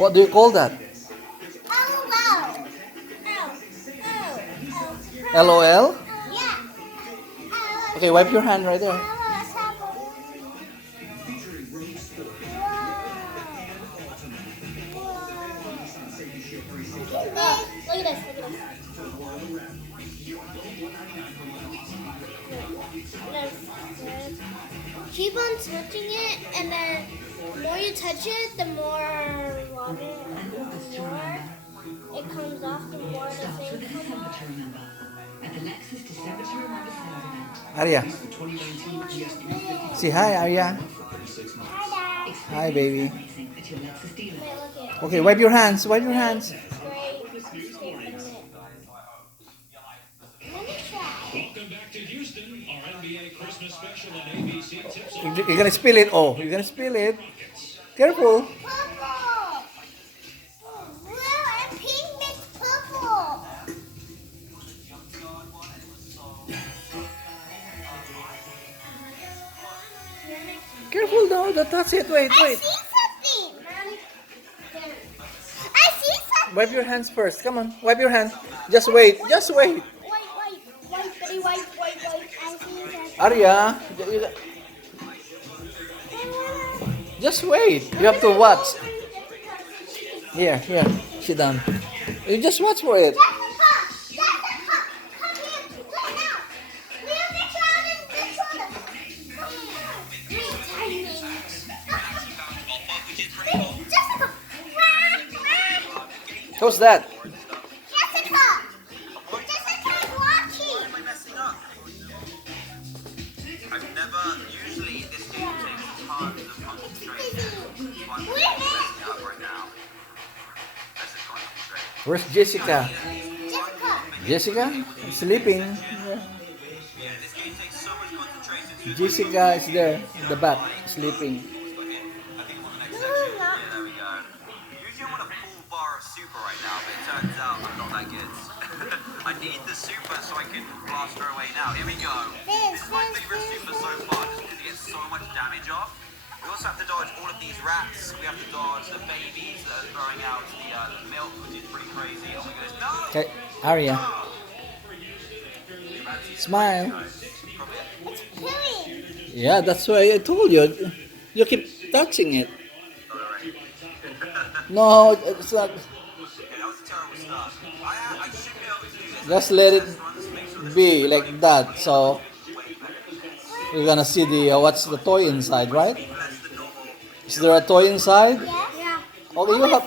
What do you call that? Oh, wow. LOL? Yeah. Okay, wipe your hand right there. Wow. Look at this. Look at this. Keep on touching it, and then the more you touch it, the more water, the more it comes off, the more the thing comes off. At the Lexus December to Remember sales event. Arya. The 2019 ES350 Say hi, Arya. Hi, Dad. Hi, baby. pricing at your Lexus dealer. Wait, look at it. Okay, wipe your hands. Wipe your hands. Great. Let me try. Welcome back to Houston. Our NBA Christmas special on ABC tips off You're gonna spill it. Oh, you're gonna spill it. Careful. Purple. Blue and pink mix purple. Careful, no. Don't touch it. Wait, I wait. see something. I see something. Wipe your hands first. Come on. Wipe your hands. Just wait. Just wait. White. I see something. Arya, just wait. You have to watch. Here. Sit down. You just watch for it. Jessica, come here, right now. We have the child and the child. Great timing. Jessica, Who's that? Jessica's watching. Am I messing up? I've never, usually this game takes tons of concentration. But I'm messing up right now. Let's just concentrate. Where's Jessica? Jessica. Jessica? Sleeping. Yeah, this game takes so much concentration. Jessica is there in the back, sleeping. I think I'm on the next section. Yeah, there we go. Usually I'm on a full bar of super right now, but it turns out I'm not that good. I need the super so I can blast her away now. Here we go. This is my favorite super so far, just because it gets so much damage off. We also have to dodge all of these rats. We have to dodge the babies that are throwing out the milk, which is pretty crazy. Oh my goodness. No! Okay, Arya, smile. It's killing. Yeah, that's why I told you. You keep touching it. No, it's not. Okay, that was a terrible start. I should be able to do this. Just let it Just make sure this be like that. So is way better. you're gonna see the what's the toy inside, right? Less than normal. Is there a toy inside? Yeah. Okay, you have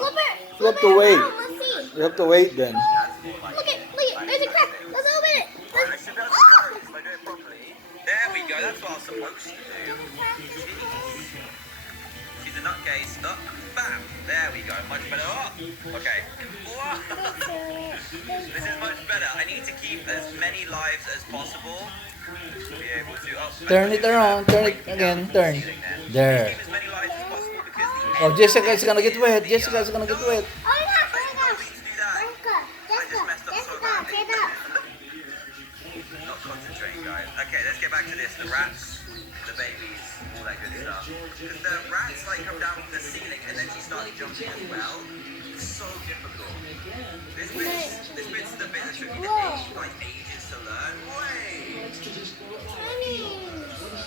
Flip to it wait. around, let's see. You have to wait then. Look at, there's a crack. Let's open it. I should be able to do it if I do it properly. There we go, that's what I was supposed to do. She's a nutcase. Oh, bam! There we go, much better. Oh, okay. Whoa. This is much better. I need to keep as many lives as possible to be able to. Oh, Turn it around. Turn it again. Turn. There. keep as many lives as possible because the Oh, Jessica is gonna get wet. Jessica is gonna get wet. Oh, yeah, Jessica, not concentrating, guys. Okay, let's get back to this. The rats, the babies, all that good stuff. Because the rats like come down from the ceiling and then she starts jumping as well. It's so difficult. This bit's the bit that took me like ages to learn.